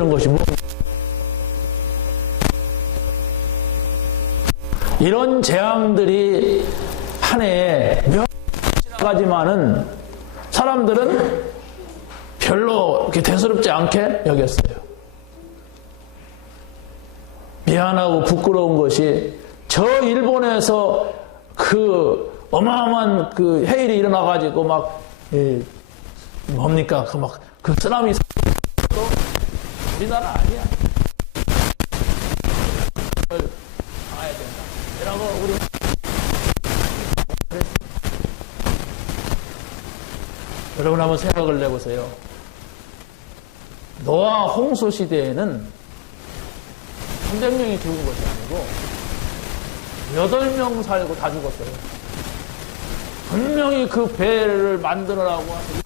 되는 것이 뭡니까? 이런 재앙들이 한 해에 몇 지나가지만은 사람들은 별로 이렇게 대수롭지 않게 여겼어요. 미안하고 부끄러운 것이 저 일본에서 그 어마어마한 그 해일이 일어나가지고 막 뭡니까 그 쓰나미 사고도 우리나라 아니야. 가야 된다. 이라고 우리 여러분 한번 생각을 해보세요. 노아 홍수 시대에는 300명이 죽은 것이 아니고 8명 살고 다 죽었어요. 분명히 그 배를 만들어라고 해서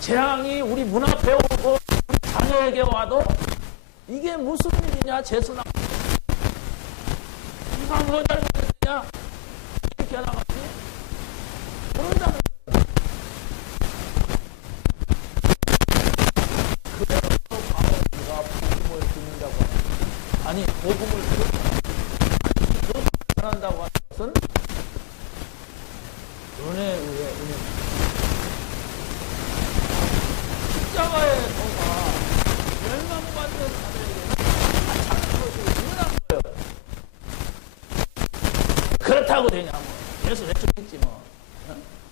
재앙이 우리 문 앞에 오고 우리 자녀에게 와도 이게 무슨 일이냐 재수나 누가 뭐 잘못했냐 이렇게 나가지 모른다는 거예요. 그래서 바로 우리가 복음을 듣는다고 하는 아니 복음을 전한다고 하는 것은 은혜 위에 은혜 십자가의 도가 멸망받는 자들에게 다 것이 유능한 거예요. 그렇다고 되냐 뭐 예수 내쫓겠지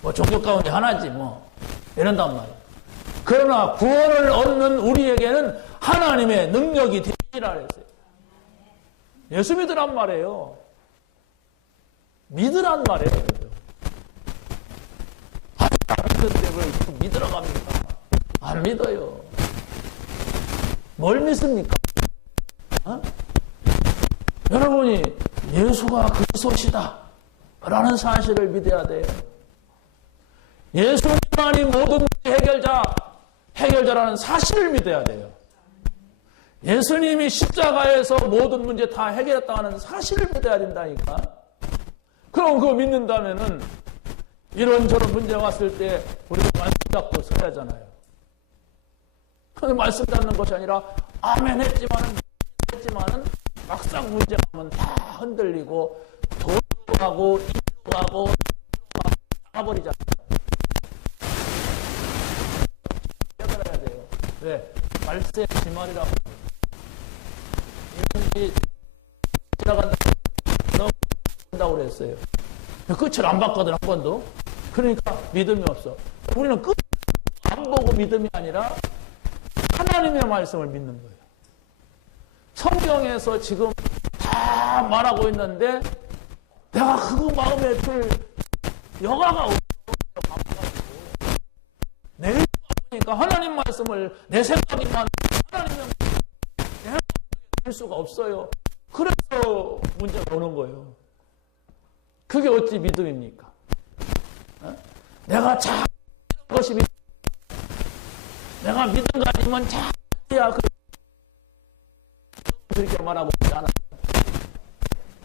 뭐 종교 가운데 하나지 뭐 이런단 말이에요. 그러나 구원을 얻는 우리에게는 하나님의 능력이 되리라 그랬어요. 예수 믿으란 말이에요. 믿으란 말이에요. 다른 것 때문에 믿으러 갑니까? 안 믿어요. 뭘 믿습니까? 여러분이 예수가 그리스도시다 라는 사실을 믿어야 돼요. 예수님만이 모든 문제 해결자라는 사실을 믿어야 돼요. 예수님이 십자가에서 모든 문제 다 해결했다는 사실을 믿어야 된다니까. 그럼 그거 믿는다면은 이런저런 문제가 왔을 때 우리가 말씀 잡고 서야 하잖아요. 그런데 말씀 잡는 것이 아니라 아멘 했지만은 막상 문제가 오면 다 흔들리고 도로 가고 일로 가고 나가버리잖아요. 깨달아야 돼요. 왜? 말세 지말이라고 이런 일이 지나간다고 그랬어요. 끝을 안 봤거든 한 번도. 그러니까 믿음이 없어. 우리는 끝 안 보고 믿음이 아니라 하나님의 말씀을 믿는 거예요. 성경에서 지금 다 말하고 있는데 내가 그거 마음에 들 여가가 없어. 내가 보니까 하나님 말씀을 내 생각이 많아 하나님의 내 생각이 될 수가 없어요. 그래서 문제가 오는 거예요. 그게 어찌 믿음입니까? 내가 잘 것이 믿음. 내가 믿음 가지면 잘해야 그렇게 말하고 있지 않아.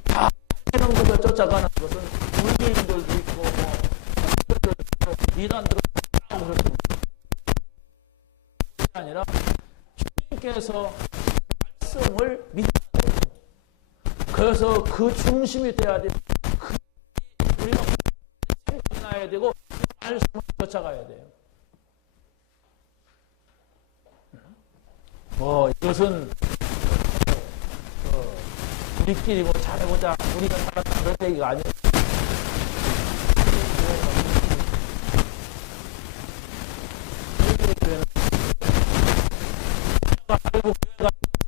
다 되는 것을 쫓아가는 것은 불교인들도 있고 이단들도 있고 그렇습니다. 그게 아니라 주님께서 말씀을 믿어야 돼요. 그래서 그 중심이 돼야 돼요. 우리가 생각이 나야 되고 말씀을 쫓아가야 돼요. 이것은 우리끼리 뭐 잘해보자 우리가 잘한다 그런 얘기가 아니에요.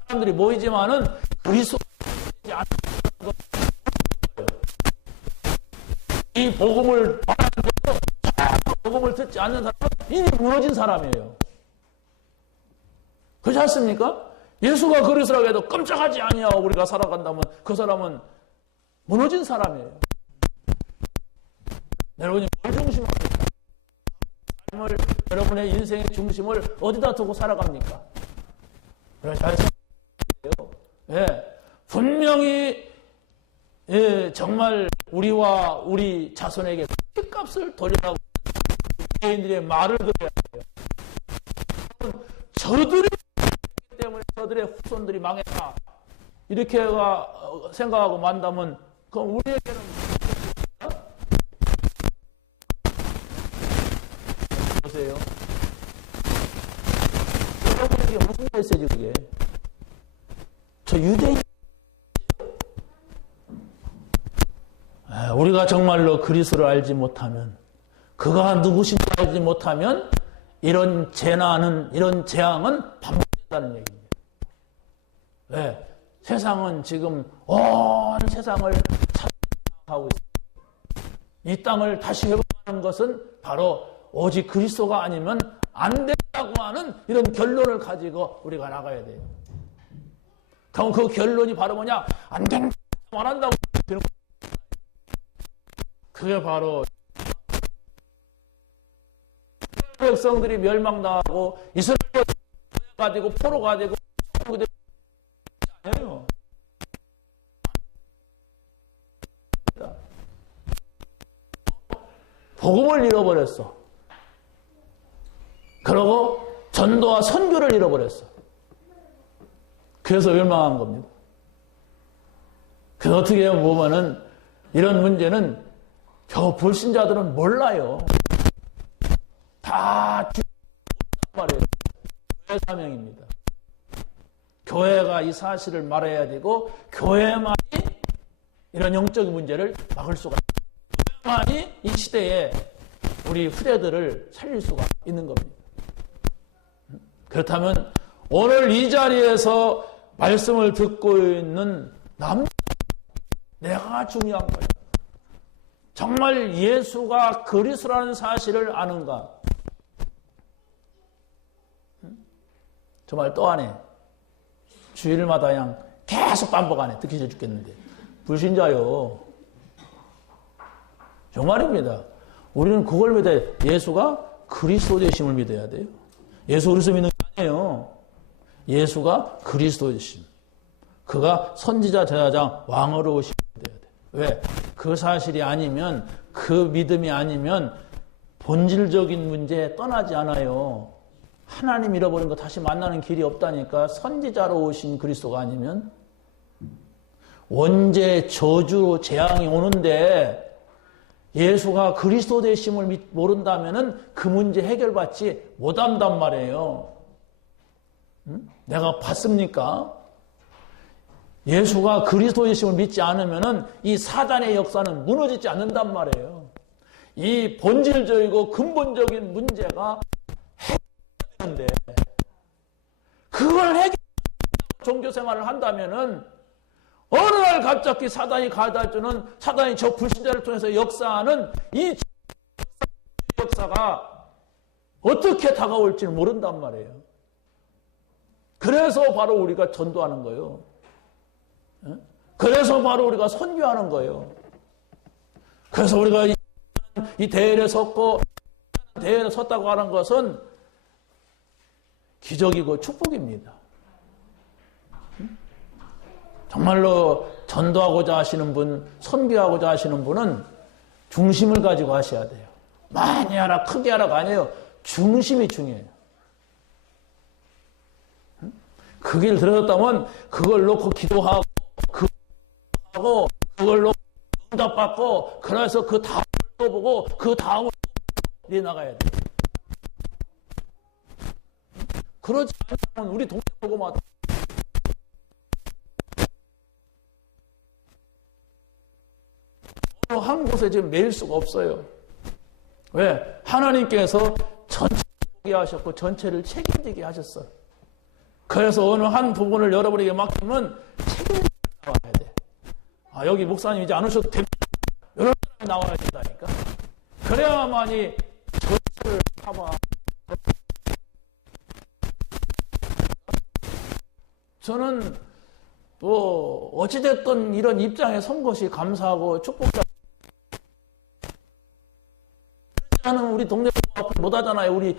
사람들이 모이지만은 그리스도가 않는 거예요. 이 복음을 말하는데도 복음을 듣지 않는 사람은 이미 무너진 사람이에요. 그렇지 않습니까? 예수가 그리스도라고 해도 끔찍하지 아니하고 우리가 살아간다면 그 사람은 무너진 사람이에요. 여러분이 뭘 중심합니까? 삶을, 여러분의 인생의 중심을 어디다 두고 살아갑니까? 잘 생각해요. 예, 분명히 정말 우리와 우리 자손에게 핏값을 돌리라고 개인들의 말을 들어야 돼요. 저들이 때문에 저들의 후손들이 망했다. 이렇게 생각하고 만다면 그럼 우리에게는 보세요. 여러분에게 무슨 메시지 그게? 저 유대인 우리가 정말로 그리스도를 알지 못하면, 그가 누구신지 알지 못하면 이런 재난은, 이런 재앙은 반복된다는 얘기입니다. 네, 세상은 지금 온 세상을 찾아가고 있습니다. 이 땅을 다시 회복하는 것은 바로 오직 그리스도가 아니면 안 된다고 하는 이런 결론을 가지고 우리가 나가야 돼요. 그럼 그 결론이 바로 뭐냐? 안 된다고 말한다고 되는 거예요. 그게 바로 백성들이 멸망당하고 이스라엘 가지고 포로가 되고 아니에요. 복음을 잃어버렸어. 그러고 전도와 선교를 잃어버렸어. 그래서 멸망한 겁니다. 그래서 어떻게 보면은 이런 문제는 저 불신자들은 몰라요. 다 말해요. 교회 사명입니다. 교회가 이 사실을 말해야 되고, 교회만이 이런 영적인 문제를 막을 수가 있어요. 교회만이 이 시대에 우리 후대들을 살릴 수가 있는 겁니다. 그렇다면 오늘 이 자리에서 말씀을 듣고 있는 내가 중요한 거예요. 정말 예수가 그리스도라는 사실을 아는가? 정말 또 안 해. 주일마다 그냥 계속 반복 안 해. 듣기 싫어 죽겠는데. 불신자요. 정말입니다. 우리는 그걸 믿어야 돼. 예수가 그리스도 되심을 믿어야 돼요. 예수 그리스도 믿는 게 아니에요. 예수가 그리스도 되심. 그가 선지자, 제사장, 왕으로 오심을 믿어야 돼. 왜? 그 사실이 아니면, 그 믿음이 아니면 본질적인 문제에 떠나지 않아요. 하나님 잃어버린 거 다시 만나는 길이 없다니까. 선지자로 오신 그리스도가 아니면 원죄, 저주, 재앙이 오는데 예수가 그리스도 되심을 모른다면은 그 문제 해결받지 못한단 말이에요. 내가 봤습니까? 예수가 그리스도 되심을 믿지 않으면은 이 사단의 역사는 무너지지 않는단 말이에요. 이 본질적이고 근본적인 문제가 해결되는데 그걸 해결하고 종교 생활을 한다면은 어느 날 갑자기 사단이 가다주는, 사단이 저 불신자를 통해서 역사하는 이 역사가 어떻게 다가올지를 모른단 말이에요. 그래서 바로 우리가 전도하는 거예요. 그래서 바로 우리가 선교하는 거예요. 그래서 우리가 이 대회에 섰고, 대회에 섰다고 하는 것은 기적이고 축복입니다. 정말로 전도하고자 하시는 분, 선교하고자 하시는 분은 중심을 가지고 하셔야 돼요. 많이 하라, 크게 하라가 아니에요. 중심이 중요해요. 그 길 들어섰다면 그걸 놓고 기도하고, 그걸 놓고 응답받고, 그래서 그 다음을 또 보고, 그 다음을 또 나가야 돼요. 그러지 않으면 우리 동네 보고만 한 곳에 지금 매일 수가 없어요. 왜? 하나님께서 전체를 보게 하셨고 전체를 책임지게 하셨어요. 그래서 어느 한 부분을 여러분에게 맡기면 책임지게 나와야 돼. 아, 여기 목사님 이제 안 오셔도 됩니다. 여러 사람이 나와야 된다니까. 그래야만이 전체를 커버. 저는 뭐 어찌됐든 이런 입장에 선 것이 감사하고 축복다. 우리 동네 못 하잖아요. 우리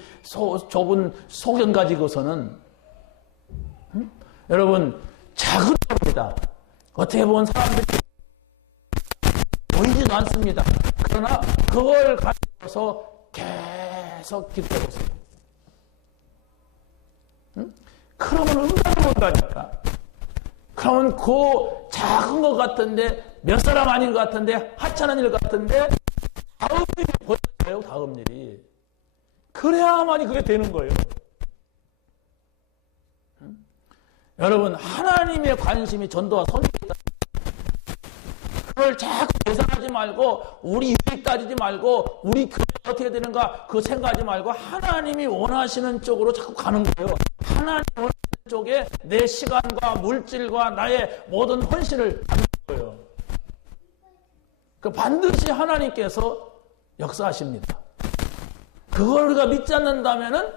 좁은 소견 가지고서는. 응? 여러분, 작은 겁니다. 어떻게 보면 사람들이 보이지도 않습니다. 그러나 그걸 가지고서 계속 기도해보세요. 응? 그러면 응답이 온다니까. 그러면 그 작은 것 같은데, 몇 사람 아닌 것 같은데, 하찮은 일 같은데, 다음 일이 보여져요, 다음 일이. 그래야만이 그게 되는 거예요. 응? 여러분, 하나님의 관심이 전도와 선교이다. 그걸 자꾸 계산하지 말고, 우리 유익 따지지 말고, 우리 교회가 어떻게 되는가, 그거 생각하지 말고, 하나님이 원하시는 쪽으로 자꾸 가는 거예요. 하나님이 원하시는 쪽에 내 시간과 물질과 나의 모든 헌신을 받는 거예요. 그 반드시 하나님께서 역사하십니다. 그걸 우리가 믿지 않는다면은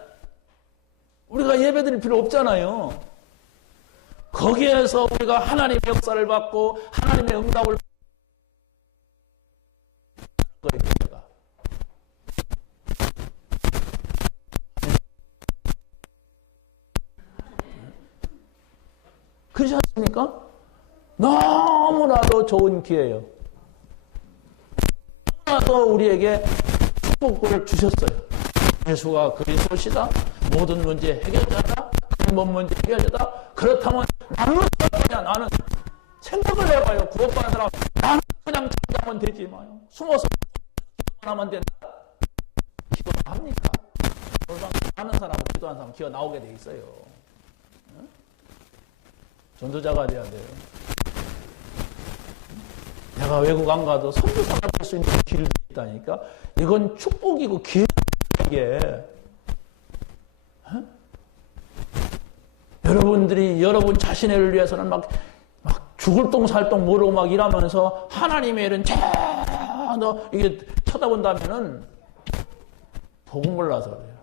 우리가 예배드릴 필요 없잖아요. 거기에서 우리가 하나님의 역사를 받고 하나님의 응답을 받는 거예요. 그렇지 않습니까? 너무나도 좋은 기회예요. 너무나도 우리에게 축복을 주셨어요. 예수가 그리스도시다. 모든 문제 해결자다. 근본 문제 해결자다. 그렇다면 나는 어떨 거냐? 나는 생각을 해봐요. 구원받은 사람 나는 그냥 잠자면 되지 마요. 숨어서 기도만 하면 된다. 기도 합니까? 하는 사람은 기도하는 사람은 기어 나오게 돼 있어요. 전도자가 돼야 돼요. 내가 외국 안 가도 선교사가 될 수 있는 길도 있다니까. 이건 축복이고 기회예요, 이게. 여러분들이 여러분 자신의 일을 위해서는 막 죽을 똥 살 똥 모르고 막 일하면서 하나님의 일은 너 이게 쳐다본다면은 복음 몰라서 그래요.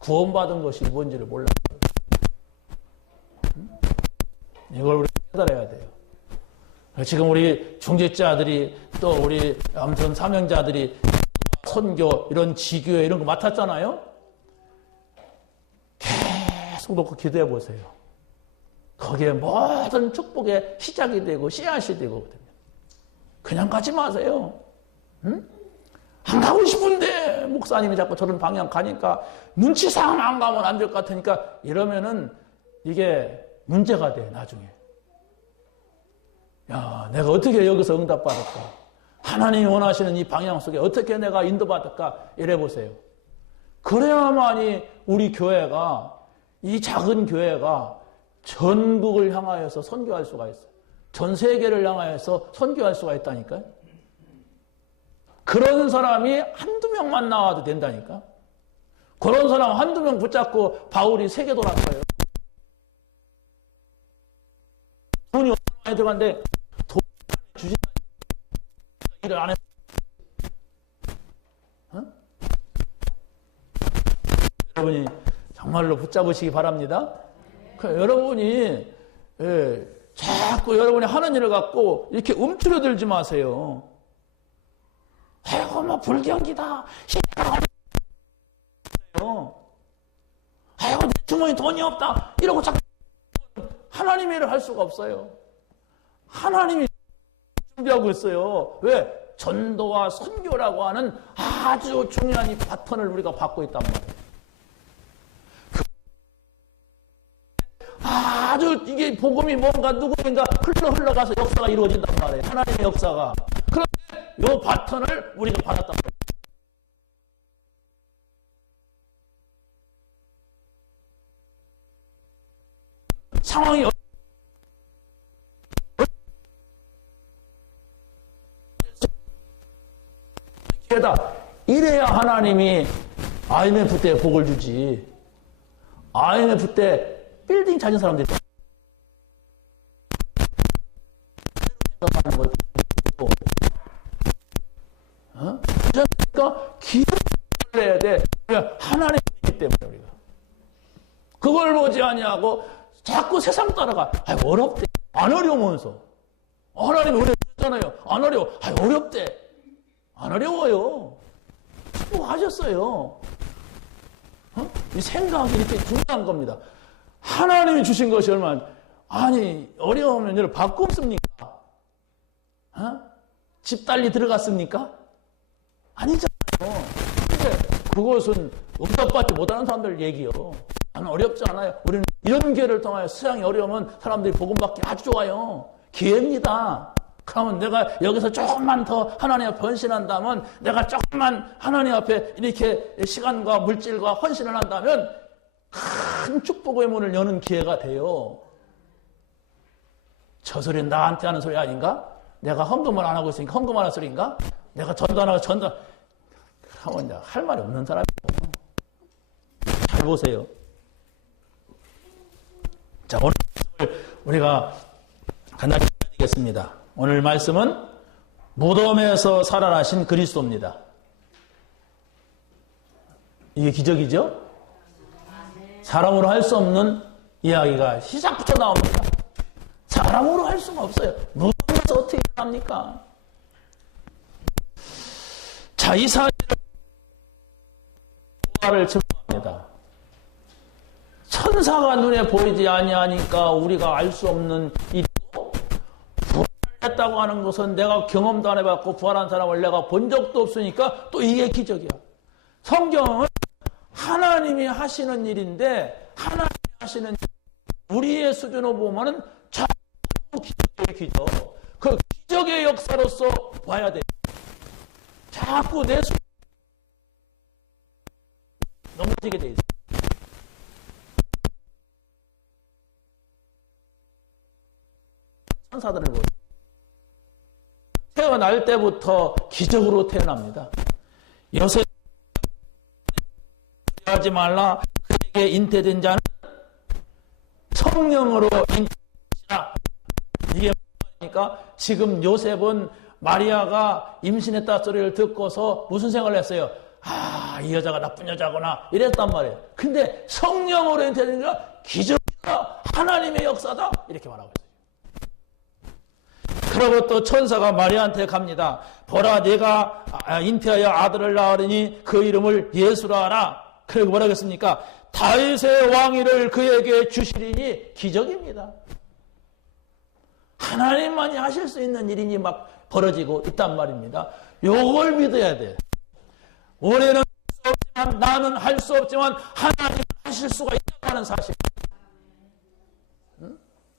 구원받은 것이 뭔지를 몰라서. 이걸 우리가 깨달아야 돼요. 지금 우리 중직자들이 또 우리 아무튼 사명자들이 선교 이런 지교회 이런 거 맡았잖아요. 계속 놓고 기도해 보세요. 거기에 모든 축복의 시작이 되고 씨앗이 되거든요. 그냥 가지 마세요. 응? 안 가고 싶은데 목사님이 자꾸 저런 방향 가니까 눈치상 안 가면 안 될 것 같으니까 이러면은 이게 문제가 돼, 나중에. 야, 내가 어떻게 여기서 응답받을까? 하나님이 원하시는 이 방향 속에 어떻게 내가 인도받을까? 이래보세요. 그래야만이 우리 교회가, 이 작은 교회가 전국을 향하여서 선교할 수가 있어요. 전 세계를 향하여서 선교할 수가 있다니까요. 그런 사람이 한두 명만 나와도 된다니까. 그런 사람 한두 명 붙잡고 바울이 세계 돌았어요. 돈이 얼마나 많이 들어갔는데 돈 주신다. 일을 안 했어. 어? 여러분이 정말로 붙잡으시기 바랍니다. 여러분이 자꾸 여러분이 하는 일을 갖고 이렇게 움츠러들지 마세요. 아이고 뭐 불경기다. 아이고 내 주머니 돈이 없다. 이러고 자꾸 하나님의 일을 할 수가 없어요. 하나님이 준비하고 있어요. 왜? 전도와 선교라고 하는 아주 중요한 이 바톤을 우리가 받고 있단 말이에요. 아주 이게 복음이 뭔가 누구인가 흘러가서 역사가 이루어진단 말이에요. 하나님의 역사가. 그런데 이 바톤을 우리가 받았단 말이에요. 상황이 이래야 하나님이 IMF 때 복을 주지. IMF 때 빌딩 찾은 사람들이 생각하는 거예요. 그러니까 기도를 해야 돼. 하나님이기 때문에 우리가 그걸 보지 아니하고 자꾸 세상 따라가. 아이 어렵대. 안 어려우면서 하나님이 어려웠잖아요. 안 어려워. 아이 어렵대. 안 어려워요. 축복하셨어요. 이 생각이 이렇게 중요한 겁니다. 하나님이 주신 것이 얼마나, 아니, 어려우면 여러분 바꿨습니까? 집 달리 들어갔습니까? 아니잖아요. 근데 그것은 응답받지 못하는 사람들 얘기요. 나는 어렵지 않아요. 우리는 이런 기회를 통하여 세상이 어려우면 사람들이 복음받기 아주 좋아요. 기회입니다. 그러면 내가 여기서 조금만 더 하나님 앞에 헌신한다면, 내가 조금만 하나님 앞에 이렇게 시간과 물질과 헌신을 한다면 큰 축복의 문을 여는 기회가 돼요. 저 소리는 나한테 하는 소리 아닌가? 내가 헌금을 안 하고 있으니까 헌금하는 소리인가? 내가 전도 안 하고 그러면 이제 할 말이 없는 사람이에요. 잘 보세요. 자, 오늘 말씀을 우리가 간단히 드리겠습니다. 오늘 말씀은 무덤에서 살아나신 그리스도입니다. 이게 기적이죠? 사람으로 할 수 없는 이야기가 시작부터 나옵니다. 사람으로 할 수가 없어요. 무덤에서 어떻게 합니까? 자, 이 사실을 부활을 증거합니다. 천사가 눈에 보이지 아니하니까 우리가 알 수 없는 일이고, 부활했다고 하는 것은 내가 경험도 안 해봤고 부활한 사람을 내가 본 적도 없으니까 또 이게 기적이야. 성경은 하나님이 하시는 일인데, 하나님이 하시는 일, 우리의 수준으로 보면은 자꾸 기적의 기적, 그 기적의 역사로서 봐야 돼요. 자꾸 내 수준 넘어지게 돼 있어요. 천사들을 보세요. 태어날 때부터 기적으로 태어납니다. 요셉 하지 말라, 그에게 잉태된 자는 성령으로 잉태되시라. 이게 뭐니까 지금 요셉은 마리아가 임신했다 소리를 듣고서 무슨 생각을 했어요? 아, 이 여자가 나쁜 여자구나 이랬단 말이에요. 근데 성령으로 잉태된 자가 기적이다, 하나님의 역사다, 이렇게 말하고 있어요. 그리고 또 천사가 마리아한테 갑니다. 보라, 내가 잉태하여 아들을 낳으리니 그 이름을 예수라 하라. 그리고 뭐라고 했습니까? 다윗의 왕위를 그에게 주시리니. 기적입니다. 하나님만이 하실 수 있는 일이니 막 벌어지고 있단 말입니다. 요걸 믿어야 돼. 우리는 할 수 없지만, 나는 할 수 없지만 하나님은 하실 수가 있다고 하는 사실.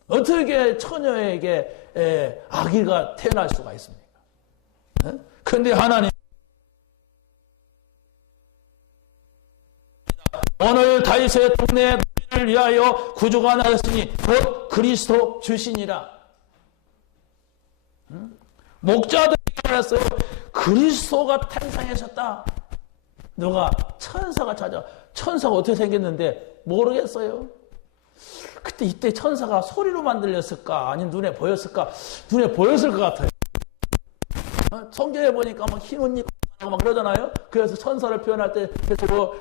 어떻게 처녀에게 아기가 태어날 수가 있습니까? 그런데 하나님, 오늘 다윗의 동네에 너희를 위하여 구주가 나셨으니 곧 그리스도 주시니라. 목자들에게 말했어요. 그리스도가 탄생하셨다. 누가? 천사가 찾아. 천사가 어떻게 생겼는데 모르겠어요. 그때 이때 천사가 소리로만 들렸을까? 아니면 눈에 보였을까? 눈에 보였을 것 같아요. 성경에 보니까 막 흰 옷 입고 막 그러잖아요. 그래서 천사를 표현할 때 그래서 뭐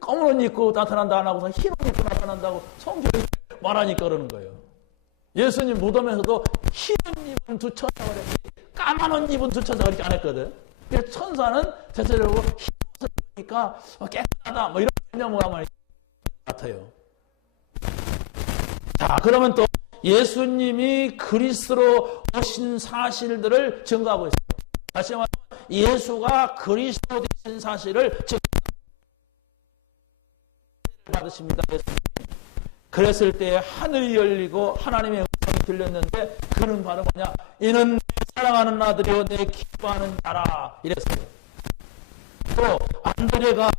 검은 옷 입고 나타난다 안 하고서 흰 옷 입고 나타난다고 성경이 말하니까 그러는 거예요. 예수님 무덤에서도 흰 옷 입은 두 천사가 그랬지, 까만 옷 입은 두 천사가 그렇게 안 했거든. 그래서 천사는 대체적으로 흰 옷을 입으니까 깨끗하다 뭐 이런 개념을 하면 같아요. 자, 그러면 또 예수님이 그리스도로 오신 사실들을 증거하고 있습니다. 다시 말하면 예수가 그리스도 되신 사실을 받으십니다. 예수님. 그랬을 때 하늘이 열리고 하나님의 음성이 들렸는데 그는 바로 뭐냐? 이는 내 사랑하는 아들이요 내 기뻐하는 자라 이랬어요. 또 안드레가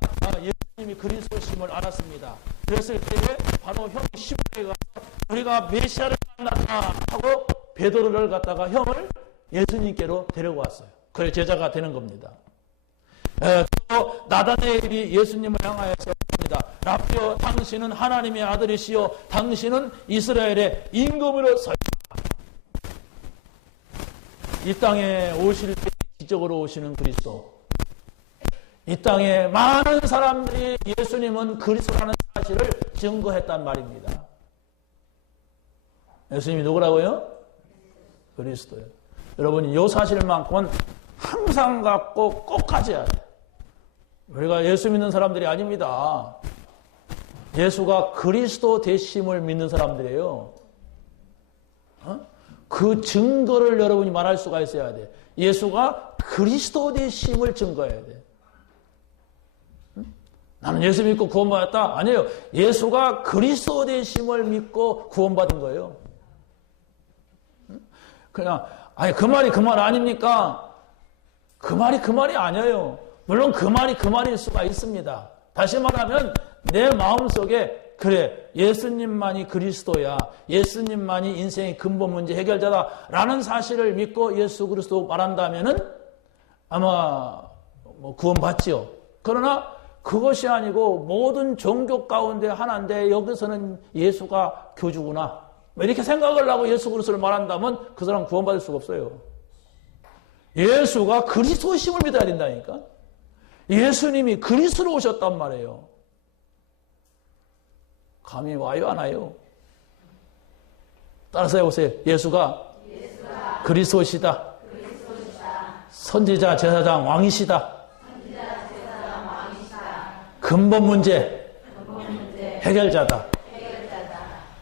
예수님이 그리스도심을 알았습니다. 그랬을 때에 바로 형 시몬에게 가서 우리가 메시아를 만났다 하고 베드로를 갖다가 형을 예수님께로 데려왔어요. 그래 제자가 되는 겁니다. 또 나다나엘이 예수님을 향하여서 합니다. 라피오, 당신은 하나님의 아들이시요 당신은 이스라엘의 임금으로 서있다. 이 땅에 오실 때 기적으로 오시는 그리스도. 이 땅에 많은 사람들이 예수님은 그리스도라는 사실을 증거했단 말입니다. 예수님이 누구라고요? 그리스도예요. 여러분, 이 사실만큼은 항상 갖고 꼭 가져야 돼요. 우리가 예수 믿는 사람들이 아닙니다. 예수가 그리스도 되심을 믿는 사람들이에요. 그 증거를 여러분이 말할 수가 있어야 돼. 예수가 그리스도 되심을 증거해야 돼. 나는 예수 믿고 구원받았다? 아니에요. 예수가 그리스도 되심을 믿고 구원받은 거예요. 그냥 아니 그 말이 그 말 아닙니까? 그 말이 아니에요. 물론 그 말일 수가 있습니다. 다시 말하면 내 마음속에 그래 예수님만이 그리스도야. 예수님만이 인생의 근본 문제 해결자다라는 사실을 믿고 예수 그리스도 말한다면은 아마 구원받지요. 그러나 그것이 아니고 모든 종교 가운데 하나인데 여기서는 예수가 교주구나. 이렇게 생각을 하고 예수 그리스도를 말한다면 그 사람 구원받을 수가 없어요. 예수가 그리스도심을 믿어야 된다니까. 예수님이 그리스도로 오셨단 말이에요. 감이 와요 안 와요? 따라서 해보세요. 예수가 그리스도시다. 선지자, 제사장, 왕이시다. 근본 문제 해결자다.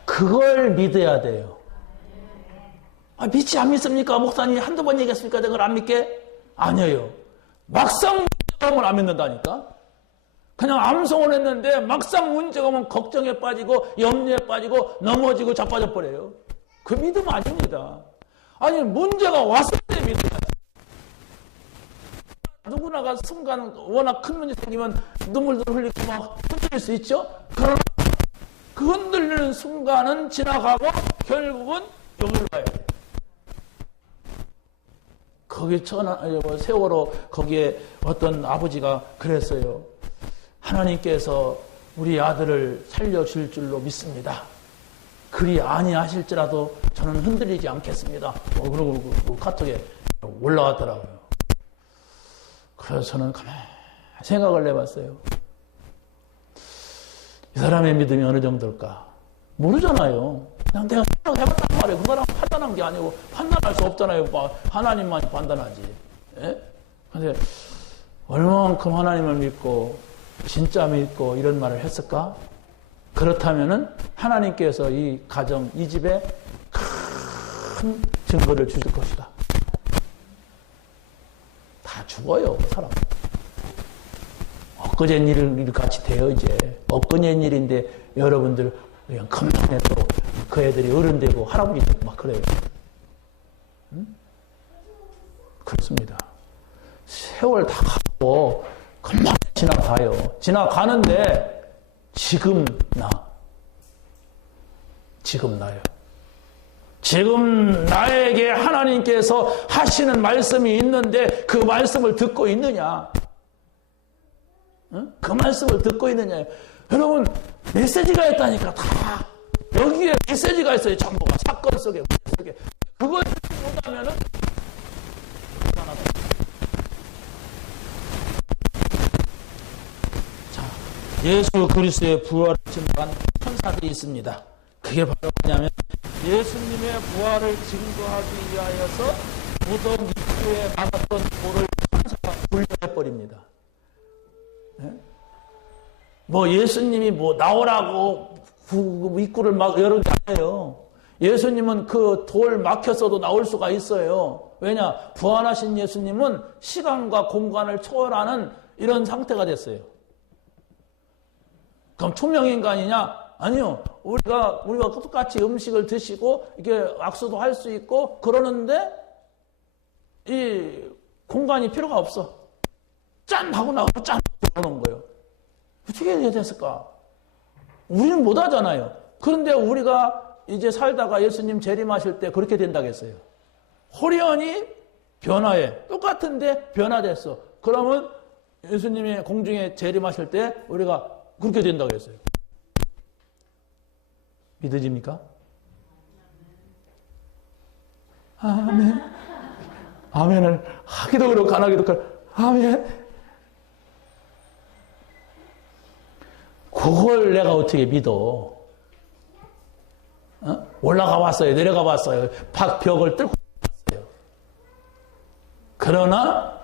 그걸 믿어야 돼요. 믿지 안 믿습니까? 목사님이 한두 번 얘기했습니까? 내가 안 믿게? 아니에요. 막상 문제가 오면 안 믿는다니까? 그냥 암송을 했는데 막상 문제가 오면 걱정에 빠지고 염려에 빠지고 넘어지고 자빠져 버려요. 그 믿음 아닙니다. 아니 문제가 왔을 때 믿어야지. 누구나가 순간 워낙 큰 문제 생기면 눈물도 흘리고 막 흔들릴 수 있죠? 그러나 그 흔들리는 순간은 지나가고 결국은 여기로 가야 돼요. 거기 세월호 거기에 어떤 아버지가 그랬어요. 하나님께서 우리 아들을 살려줄 줄로 믿습니다. 그리 아니하실지라도 저는 흔들리지 않겠습니다. 그러고 카톡에 올라왔더라고요. 그래서 저는 가만히 생각을 해봤어요. 이 사람의 믿음이 어느 정도일까? 모르잖아요. 그냥 내가 생각해봤단 말이에요. 그 사람 판단한 게 아니고 판단할 수 없잖아요. 하나님만이 판단하지. 예? 근데 얼마만큼 하나님을 믿고 진짜 믿고 이런 말을 했을까? 그렇다면은 하나님께서 이 가정, 이 집에 큰 증거를 주실 것이다. 다 죽어요, 그 사람. 엊그제 일 같이 돼요, 이제. 엊그제 일인데 여러분들 그냥 금방 또 그 애들이 어른 되고 할아버지 되고 막 그래요. 응? 그렇습니다. 세월 다 가고 금방 지나가요. 지나가는데 지금 나요. 지금 나에게 하나님께서 하시는 말씀이 있는데 그 말씀을 듣고 있느냐? 응? 그 말씀을 듣고 있느냐? 여러분 메시지가 있다니까. 다 여기에 메시지가 있어요. 전부가 사건 속에 그걸 못하면은 불안하다. 자, 예수 그리스도의 부활을 증거한 천사들이 있습니다. 그게 바로 뭐냐면 예수님의 부활을 증거하기 위하여서 무덤 입구에 막았던 돌을 천사가 굴려버립니다. 네? 예수님이 나오라고 입구를 막 여는 게 아니에요. 예수님은 그 돌 막혔어도 나올 수가 있어요. 왜냐? 부활하신 예수님은 시간과 공간을 초월하는 이런 상태가 됐어요. 그럼 투명인간이냐? 아니요. 우리가 똑같이 음식을 드시고 이렇게 악수도 할 수 있고 그러는데 이 공간이 필요가 없어. 짠 하고 나가고 짠 하고 들어오는 거예요. 어떻게 해야 됐을까? 우리는 못 하잖아요. 그런데 우리가 이제 살다가 예수님 재림하실 때 그렇게 된다고 했어요. 호련히 변화해. 똑같은데 변화됐어. 그러면 예수님이 공중에 재림하실 때 우리가 그렇게 된다고 했어요. 믿어집니까? 아멘. 아멘을 하기도 그렇고 안 하기도 그렇고 아멘. 그걸 내가 어떻게 믿어? 올라가 봤어요. 내려가 봤어요. 벽을 뚫고 봤어요. 그러나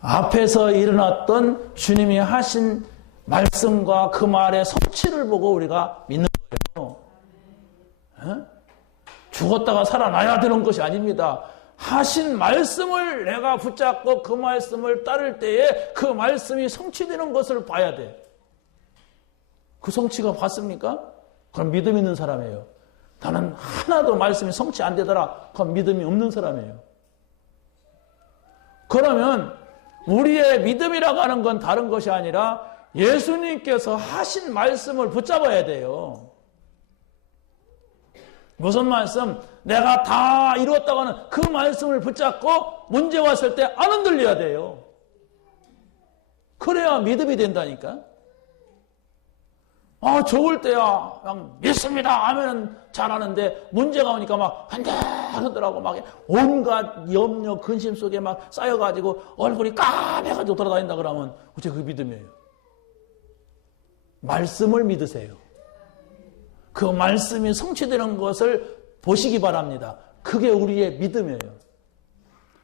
앞에서 일어났던 주님이 하신 말씀과 그 말의 성취를 보고 우리가 믿는 거예요. 죽었다가 살아나야 되는 것이 아닙니다. 하신 말씀을 내가 붙잡고 그 말씀을 따를 때에 그 말씀이 성취되는 것을 봐야 돼. 그 성취가 봤습니까? 그럼 믿음 있는 사람이에요. 나는 하나도 말씀이 성취 안 되더라. 그럼 믿음이 없는 사람이에요. 그러면 우리의 믿음이라고 하는 건 다른 것이 아니라 예수님께서 하신 말씀을 붙잡아야 돼요. 무슨 말씀? 내가 다 이루었다고 하는 그 말씀을 붙잡고 문제 왔을 때 안 흔들려야 돼요. 그래야 믿음이 된다니까. 좋을 때야 그냥 믿습니다 하면 잘하는데 문제가 오니까 막 흔들흔들하고 막 온갖 염려 근심 속에 막 쌓여가지고 얼굴이 까매가지고 돌아다닌다 그러면 어째 그게 믿음이에요. 말씀을 믿으세요. 그 말씀이 성취되는 것을 보시기 바랍니다. 그게 우리의 믿음이에요.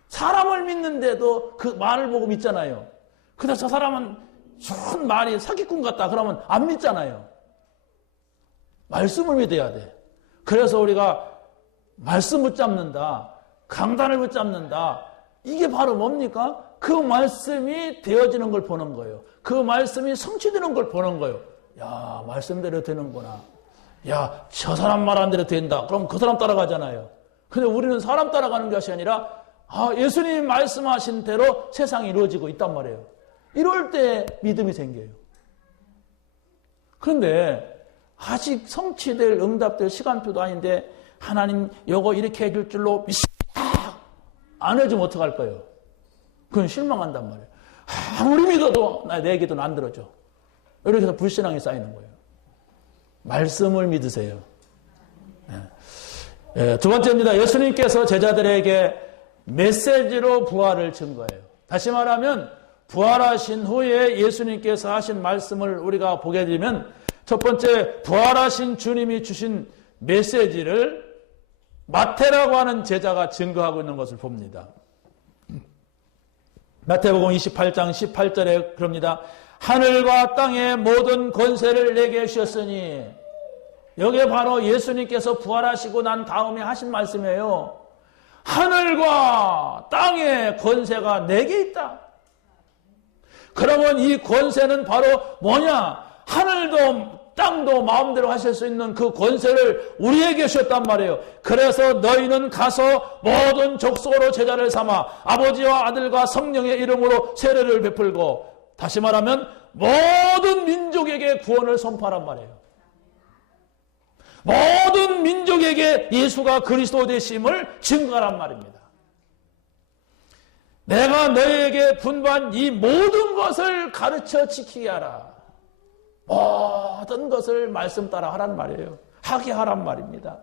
사람을 믿는데도 그 말을 보고 믿잖아요. 근데 저 사람은 좋은 말이 사기꾼 같다 그러면 안 믿잖아요. 말씀을 믿어야 돼. 그래서 우리가 말씀 붙잡는다, 강단을 붙잡는다. 이게 바로 뭡니까? 그 말씀이 되어지는 걸 보는 거예요. 그 말씀이 성취되는 걸 보는 거예요. 야, 말씀대로 되는구나. 야, 저 사람 말 안 대로 된다. 그럼 그 사람 따라가잖아요. 근데 우리는 사람 따라가는 것이 아니라 예수님이 말씀하신 대로 세상이 이루어지고 있단 말이에요. 이럴 때 믿음이 생겨요. 그런데 아직 성취될 응답될 시간표도 아닌데 하나님 요거 이렇게 해줄 줄로 믿습니다. 안 해주면 어떡할 거예요? 그건 실망한단 말이에요. 아무리 믿어도 내 기도는 안 들어줘. 이렇게 해서 불신앙이 쌓이는 거예요. 말씀을 믿으세요. 두 번째입니다. 예수님께서 제자들에게 메시지로 부활을 증거해요. 다시 말하면 부활하신 후에 예수님께서 하신 말씀을 우리가 보게 되면 첫 번째 부활하신 주님이 주신 메시지를 마태라고 하는 제자가 증거하고 있는 것을 봅니다. 마태복음 28장 18절에 그럽니다. 하늘과 땅의 모든 권세를 내게 주셨으니 여기에 바로 예수님께서 부활하시고 난 다음에 하신 말씀이에요. 하늘과 땅의 권세가 내게 있다. 그러면 이 권세는 바로 뭐냐? 하늘도 땅도 마음대로 하실 수 있는 그 권세를 우리에게 주셨단 말이에요. 그래서 너희는 가서 모든 족속으로 제자를 삼아 아버지와 아들과 성령의 이름으로 세례를 베풀고 다시 말하면 모든 민족에게 구원을 선포하란 말이에요. 모든 민족에게 예수가 그리스도 되심을 증거하란 말입니다. 내가 너희에게 분부한 이 모든 것을 가르쳐 지키게 하라. 모든 것을 말씀 따라 하란 말이에요. 하게 하란 말입니다.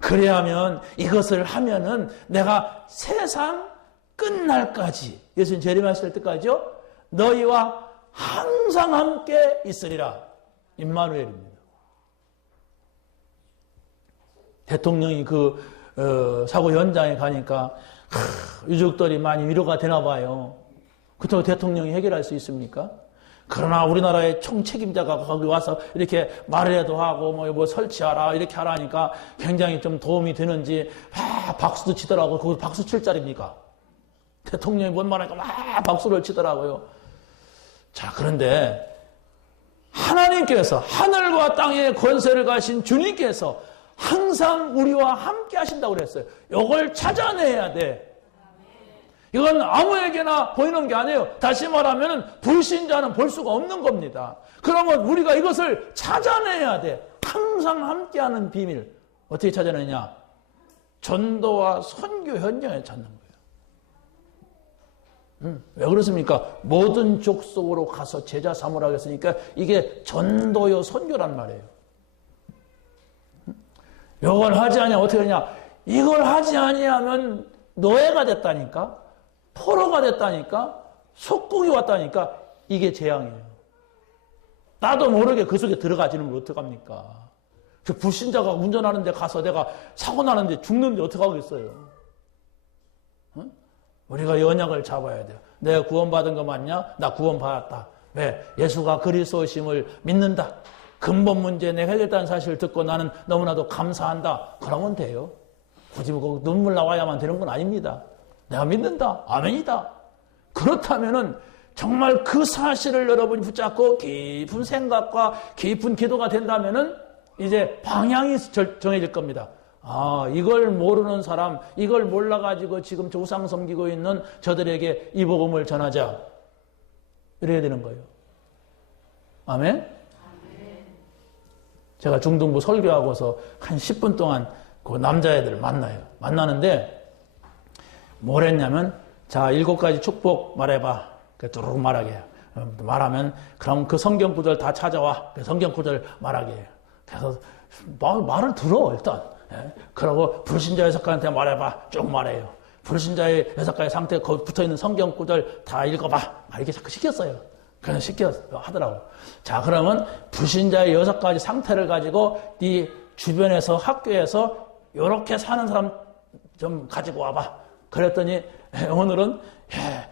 그래야 하면 이것을 하면은 내가 세상 끝날까지 예수님 재림하실 때까지요. 너희와 항상 함께 있으리라. 임마누엘입니다. 대통령이 사고 현장에 가니까 유족들이 많이 위로가 되나 봐요. 그렇다고 대통령이 해결할 수 있습니까? 그러나 우리나라의 총책임자가 거기 와서 이렇게 말해도 하고 뭐 설치하라 이렇게 하라니까 굉장히 좀 도움이 되는지 박수도 치더라고요. 거기서 박수 칠 자리입니까? 대통령이 뭔 말하니까 막 박수를 치더라고요. 자, 그런데 하나님께서 하늘과 땅의 권세를 가신 주님께서 항상 우리와 함께 하신다고 그랬어요. 이걸 찾아내야 돼. 이건 아무에게나 보이는 게 아니에요. 다시 말하면 불신자는 볼 수가 없는 겁니다. 그러면 우리가 이것을 찾아내야 돼. 항상 함께하는 비밀. 어떻게 찾아내냐? 전도와 선교 현장에 찾는 거예요. 왜 그렇습니까? 모든 족속으로 가서 제자 삼으라고 했으니까 이게 전도요 선교란 말이에요. 이걸 하지 아니하면 어떻게 하냐? 이걸 하지 아니하면 노예가 됐다니까? 포로가 됐다니까? 속국이 왔다니까? 이게 재앙이에요. 나도 모르게 그 속에 들어가지는 걸 어떡합니까? 그 불신자가 운전하는데 가서 내가 사고 나는데 죽는데 어떡하겠어요? 응? 우리가 연약을 잡아야 돼요. 내가 구원받은 거 맞냐? 나 구원받았다. 왜? 예수가 그리스도심을 믿는다. 근본 문제 내가 해결했다는 사실을 듣고 나는 너무나도 감사한다. 그러면 돼요. 굳이 뭐 눈물 나와야만 되는 건 아닙니다. 내가 믿는다. 아멘이다. 그렇다면은 정말 그 사실을 여러분이 붙잡고 깊은 생각과 깊은 기도가 된다면은 이제 방향이 정해질 겁니다. 아, 이걸 모르는 사람, 이걸 몰라가지고 지금 조상 섬기고 있는 저들에게 이 복음을 전하자. 이래야 되는 거예요. 아멘? 제가 중등부 설교하고서 한 10분 동안 그 남자애들을 만나요. 만나는데 뭘 했냐면, 자, 7가지 축복 말해봐. 뚜루룩 말하게 해요. 말하면 그럼 그 성경 구절 다 찾아와. 그 성경 구절 말하게 해요. 그래서 말을 들어 일단. 예? 그러고 불신자 6가지한테 말해봐. 쭉 말해요. 불신자의 6가지 상태에 거기 붙어있는 성경 구절 다 읽어봐. 이렇게 자꾸 시켰어요. 그냥 하더라고. 자, 그러면 불신자의 6가지 상태를 가지고 네 주변에서 학교에서 이렇게 사는 사람 좀 가지고 와봐. 그랬더니 오늘은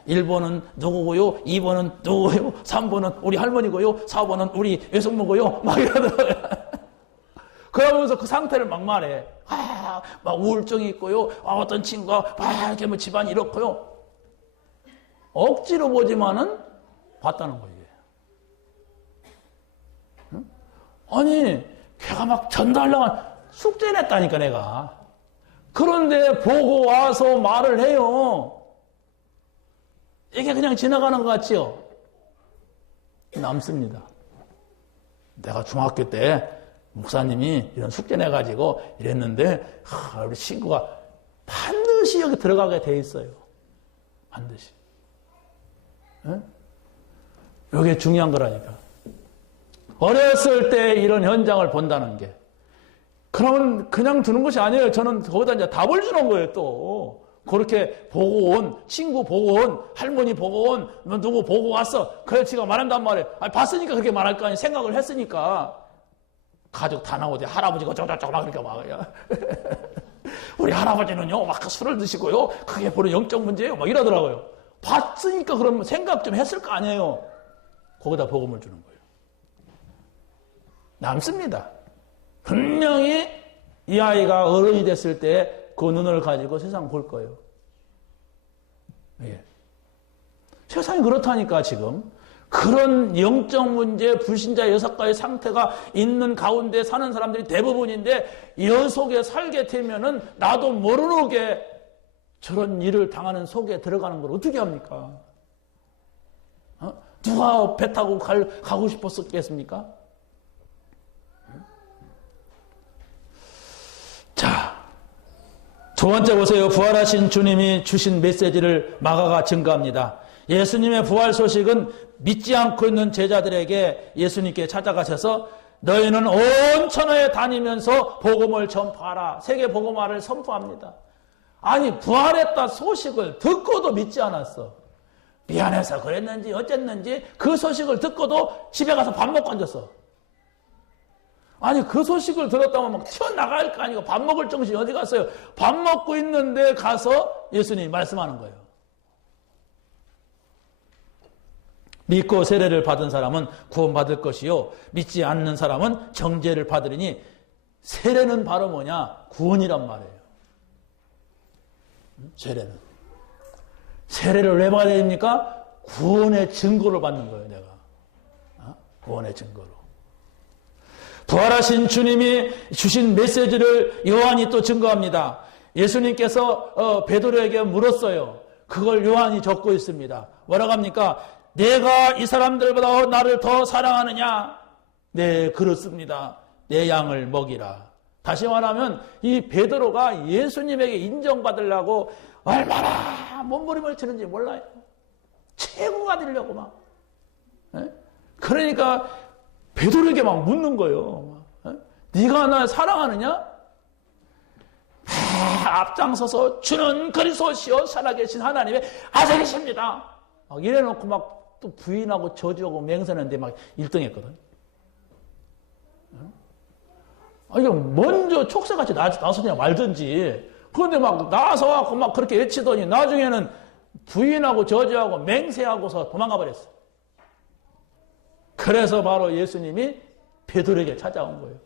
1번은 누구고요? 2번은 누구고요? 3번은 우리 할머니고요? 4번은 우리 외숙모고요? 막 이러더라고요. 그러면서 그 상태를 막 말해. 막 우울증이 있고요. 어떤 친구가 막 이렇게 뭐 집안이 이렇고요. 억지로 보지만은 봤다는 거예요. 응? 아니, 걔가 막 전달당한 숙제 냈다니까, 내가. 그런데 보고 와서 말을 해요. 이게 그냥 지나가는 것 같지요? 남습니다. 내가 중학교 때 목사님이 이런 숙제 내가지고 이랬는데, 우리 친구가 반드시 여기 들어가게 돼 있어요. 반드시. 네? 이게 중요한 거라니까. 어렸을 때 이런 현장을 본다는 게. 그러면 그냥 두는 것이 아니에요. 저는 거기다 이제 답을 주는 거예요, 또. 그렇게 보고 온, 친구 보고 온, 할머니 보고 온, 누구 보고 왔어. 그래, 지가 말한단 말이에요. 봤으니까 그렇게 말할 거 아니에요. 생각을 했으니까. 가족 다 나오지. 할아버지가 저저저 막 이렇게 막아요. 우리 할아버지는요, 막 술을 드시고요. 그게 보는 영적 문제예요. 막 이러더라고요. 봤으니까 그러면 생각 좀 했을 거 아니에요. 거기다 복음을 주는 거예요. 남습니다. 분명히 이 아이가 어른이 됐을 때 그 눈을 가지고 세상 볼 거예요. 예. 세상이 그렇다니까 지금. 그런 영적 문제, 불신자 6가지 상태가 있는 가운데 사는 사람들이 대부분인데 이 속에 살게 되면은 나도 모르게 저런 일을 당하는 속에 들어가는 걸 어떻게 합니까? 누가 배 타고 가고 싶었겠습니까? 자, 두 번째 보세요. 부활하신 주님이 주신 메시지를 마가가 증거합니다. 예수님의 부활 소식은 믿지 않고 있는 제자들에게 예수님께 찾아가셔서 너희는 온 천하에 다니면서 복음을 전파하라. 세계 복음화를 선포합니다. 아니, 부활했다 소식을 듣고도 믿지 않았어. 미안해서 그랬는지 어쨌는지 그 소식을 듣고도 집에 가서 밥 먹고 앉았어. 아니, 그 소식을 들었다면 막 튀어나갈 거 아니고 밥 먹을 정신이 어디 갔어요? 밥 먹고 있는데 가서 예수님이 말씀하는 거예요. 믿고 세례를 받은 사람은 구원받을 것이요, 믿지 않는 사람은 정죄를 받으리니, 세례는 바로 뭐냐? 구원이란 말이에요. 세례는. 세례를 왜 받아야 됩니까? 구원의 증거를 받는 거예요, 내가. 구원의 증거로. 부활하신 주님이 주신 메시지를 요한이 또 증거합니다. 예수님께서 베드로에게 물었어요. 그걸 요한이 적고 있습니다. 뭐라고 합니까? 내가 이 사람들보다 나를 더 사랑하느냐? 네, 그렇습니다. 내 양을 먹이라. 다시 말하면 이 베드로가 예수님에게 인정받으려고 얼마나 몸부림을 치는지 몰라요. 최고가 되려고 막. 그러니까 베드로에게 막 묻는 거예요. 네가 날 사랑하느냐? 앞장서서 주는 그리스도시요 살아계신 하나님의 아들이십니다. 막 이래놓고 막 또 부인하고 저주하고 맹세하는데 막 1등했거든. 이게 먼저 촉새같이 나서냐 말든지. 그런데 막 나서갖고 막 그렇게 외치더니 나중에는 부인하고 저주하고 맹세하고서 도망가 버렸어요. 그래서 바로 예수님이 베드로에게 찾아온 거예요.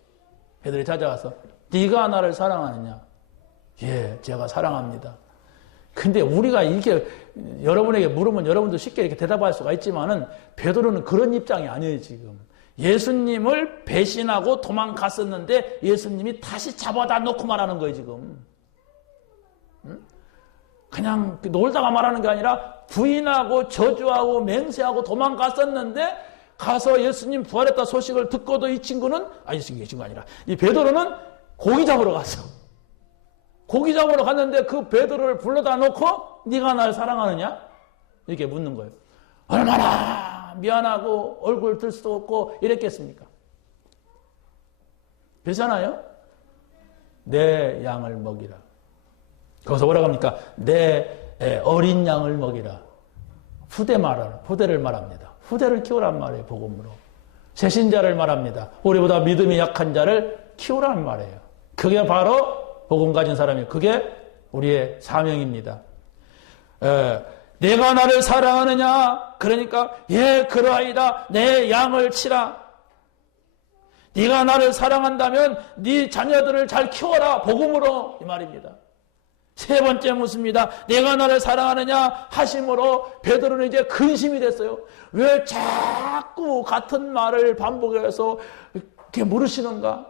베드로에게 찾아와서 네가 나를 사랑하느냐? 예, 제가 사랑합니다. 근데 우리가 이렇게 여러분에게 물으면 여러분도 쉽게 이렇게 대답할 수가 있지만은 베드로는 그런 입장이 아니에요, 지금. 예수님을 배신하고 도망갔었는데 예수님이 다시 잡아다 놓고 말하는 거예요, 지금. 그냥 놀다가 말하는 게 아니라 부인하고 저주하고 맹세하고 도망갔었는데 가서 예수님 부활했다 소식을 듣고도 이 친구는, 이 친구가 아니라 이 베드로는 고기 잡으러 갔어. 고기 잡으러 갔는데 그 베드로를 불러다 놓고 네가 날 사랑하느냐? 이렇게 묻는 거예요. 얼마나 미안하고 얼굴 들 수도 없고 이랬겠습니까? 그렇잖아요? 내 양을 먹이라. 거기서 뭐라고 합니까? 내 어린 양을 먹이라. 후대를 말합니다. 후대를 키우란 말이에요, 복음으로. 새신자를 말합니다. 우리보다 믿음이 약한 자를 키우란 말이에요. 그게 바로 복음 가진 사람이에요. 그게 우리의 사명입니다. 내가 나를 사랑하느냐? 그러니까 예, 그러하이다. 내 양을 치라. 네가 나를 사랑한다면 네 자녀들을 잘 키워라. 복음으로 이 말입니다. 세 번째 묻습니다. 내가 나를 사랑하느냐 하심으로 베드로는 이제 근심이 됐어요. 왜 자꾸 같은 말을 반복해서 이렇게 물으시는가?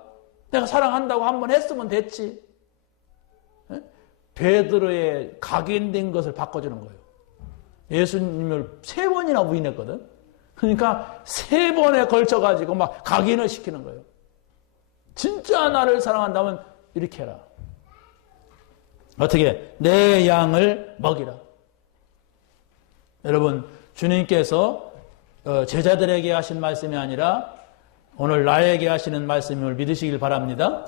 내가 사랑한다고 한번 했으면 됐지. 베드로의 각인된 것을 바꿔주는 거예요. 예수님을 3번이나 부인했거든. 그러니까 3번에 걸쳐가지고 막 각인을 시키는 거예요. 진짜 나를 사랑한다면 이렇게 해라. 어떻게? 내 양을 먹이라. 여러분, 주님께서 제자들에게 하신 말씀이 아니라 오늘 나에게 하시는 말씀을 믿으시길 바랍니다.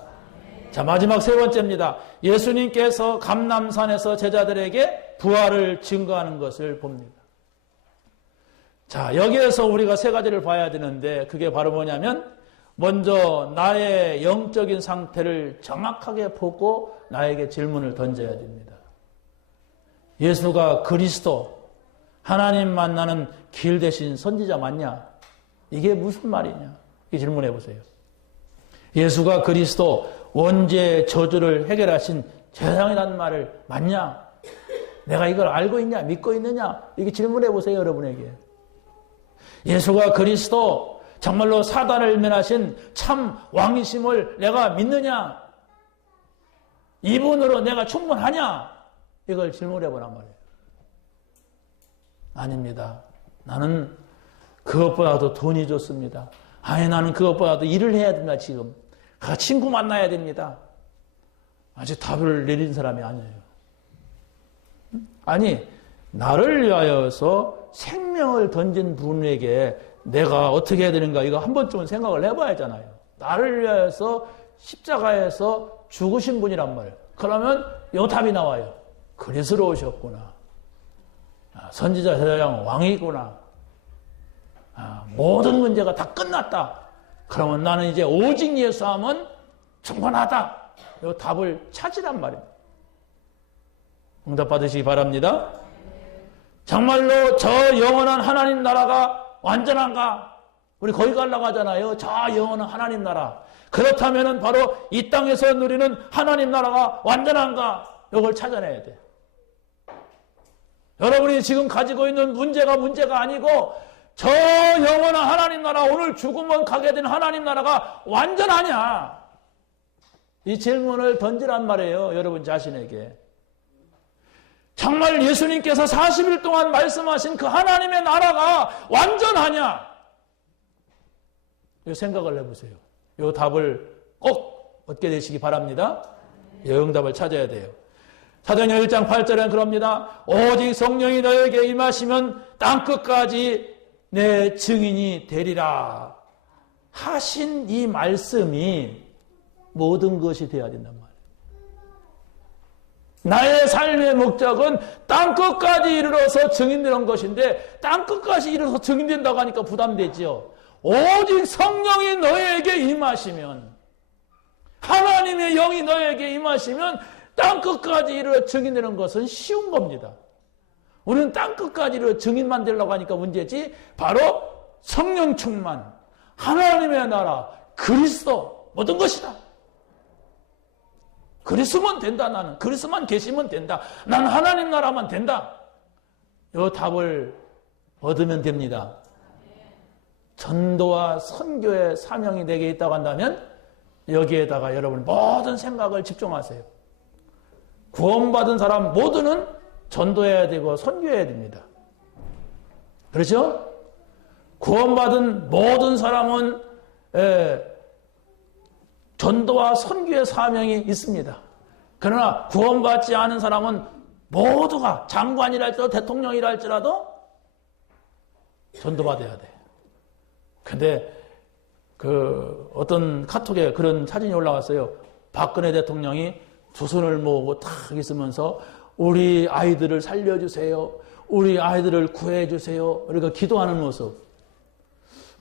자, 마지막 3번째입니다. 예수님께서 감람산에서 제자들에게 부활을 증거하는 것을 봅니다. 자, 여기에서 우리가 3가지를 봐야 되는데 그게 바로 뭐냐면 먼저 나의 영적인 상태를 정확하게 보고 나에게 질문을 던져야 됩니다. 예수가 그리스도, 하나님 만나는 길 대신 선지자 맞냐? 이게 무슨 말이냐? 이 질문해 보세요. 예수가 그리스도, 원죄의 저주를 해결하신 제사장이라는 말을 맞냐? 내가 이걸 알고 있냐? 믿고 있느냐? 이렇게 질문해 보세요, 여러분에게. 예수가 그리스도, 정말로 사단을 면하신 참 왕이심을 내가 믿느냐? 이분으로 내가 충분하냐? 이걸 질문해 보란 말이에요. 아닙니다. 나는 그것보다도 돈이 좋습니다. 아니, 나는 그것보다도 일을 해야 된다, 지금. 친구 만나야 됩니다. 아직 답을 내린 사람이 아니에요. 아니, 나를 위하여서 생명을 던진 분에게 내가 어떻게 해야 되는가, 이거 한 번쯤은 생각을 해봐야 하잖아요. 나를 위하여서 십자가에서 죽으신 분이란 말이에요. 그러면 요 답이 나와요. 그리스도오셨구나. 선지자, 제사장, 왕이구나. 모든 문제가 다 끝났다. 그러면 나는 이제 오직 예수 하면 충분하다. 이 답을 찾으란 말입니다. 응답 받으시기 바랍니다. 정말로 저 영원한 하나님 나라가 완전한가? 우리 거기 가려고 하잖아요. 저 영원한 하나님 나라. 그렇다면 바로 이 땅에서 누리는 하나님 나라가 완전한가? 이걸 찾아내야 돼. 여러분이 지금 가지고 있는 문제가 아니고 저 영원한 하나님 나라, 오늘 죽으면 가게 된 하나님 나라가 완전하냐? 이 질문을 던지란 말이에요. 여러분 자신에게. 정말 예수님께서 40일 동안 말씀하신 그 하나님의 나라가 완전하냐? 이 생각을 해보세요. 이 답을 꼭 얻게 되시기 바랍니다. 이 응답을 찾아야 돼요. 사도행전 1장 8절에는 그럽니다. 오직 성령이 너에게 임하시면 땅끝까지 내 증인이 되리라 하신 이 말씀이 모든 것이 되어야 된단 말이에요. 나의 삶의 목적은 땅끝까지 이르러서 증인되는 것인데 땅끝까지 이르러서 증인된다고 하니까 부담되지요. 오직 성령이 너에게 임하시면, 하나님의 영이 너에게 임하시면 땅끝까지 이르러 증인되는 것은 쉬운 겁니다. 우리는 땅끝까지로 증인만 되려고 하니까 문제지. 바로 성령 충만, 하나님의 나라, 그리스도 모든 것이다. 그리스도만 된다. 나는 그리스도만 계시면 된다. 난 하나님 나라만 된다. 이 답을 얻으면 됩니다. 전도와 선교의 사명이 내게 있다고 한다면 여기에다가 여러분 모든 생각을 집중하세요. 구원받은 사람 모두는 전도해야 되고 선교해야 됩니다. 그렇죠? 구원받은 모든 사람은 전도와 선교의 사명이 있습니다. 그러나 구원받지 않은 사람은 모두가 장관이라 할지라도 대통령이라 할지라도 전도받아야 돼. 근데 어떤 카톡에 그런 사진이 올라왔어요. 박근혜 대통령이 두 손을 모으고 탁 있으면서 우리 아이들을 살려주세요. 우리 아이들을 구해주세요. 그러니까 기도하는 모습.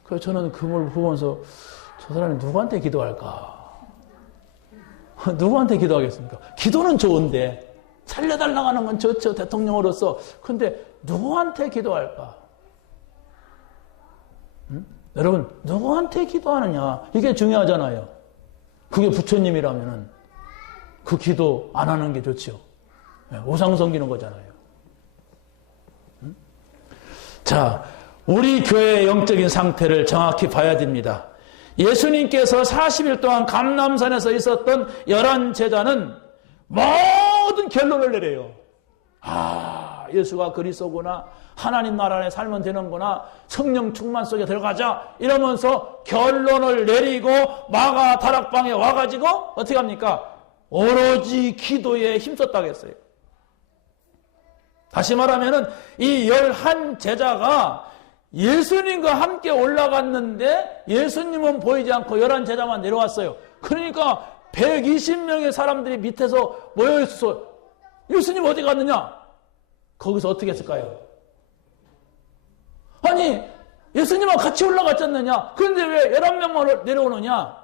그래서 저는 그걸 보면서 저 사람이 누구한테 기도할까? 누구한테 기도하겠습니까? 기도는 좋은데 살려달라고 하는 건 좋죠. 대통령으로서. 근데 누구한테 기도할까? 여러분, 누구한테 기도하느냐? 이게 중요하잖아요. 그게 부처님이라면은 그 기도 안 하는 게 좋죠. 우상 섬기는 거잖아요. 자, 우리 교회의 영적인 상태를 정확히 봐야 됩니다. 예수님께서 40일 동안 감람산에서 있었던 11 제자는 모든 결론을 내려요. 예수가 그리스도구나. 하나님 나라 안에 살면 되는구나. 성령 충만 속에 들어가자. 이러면서 결론을 내리고 마가 다락방에 와가지고 어떻게 합니까? 오로지 기도에 힘썼다고 했어요. 다시 말하면은 이 11 제자가 예수님과 함께 올라갔는데 예수님은 보이지 않고 11 제자만 내려왔어요. 그러니까 120명의 사람들이 밑에서 모여있어서 예수님 어디 갔느냐? 거기서 어떻게 했을까요? 아니, 예수님하고 같이 올라갔지 않느냐? 그런데 왜 11명만 내려오느냐?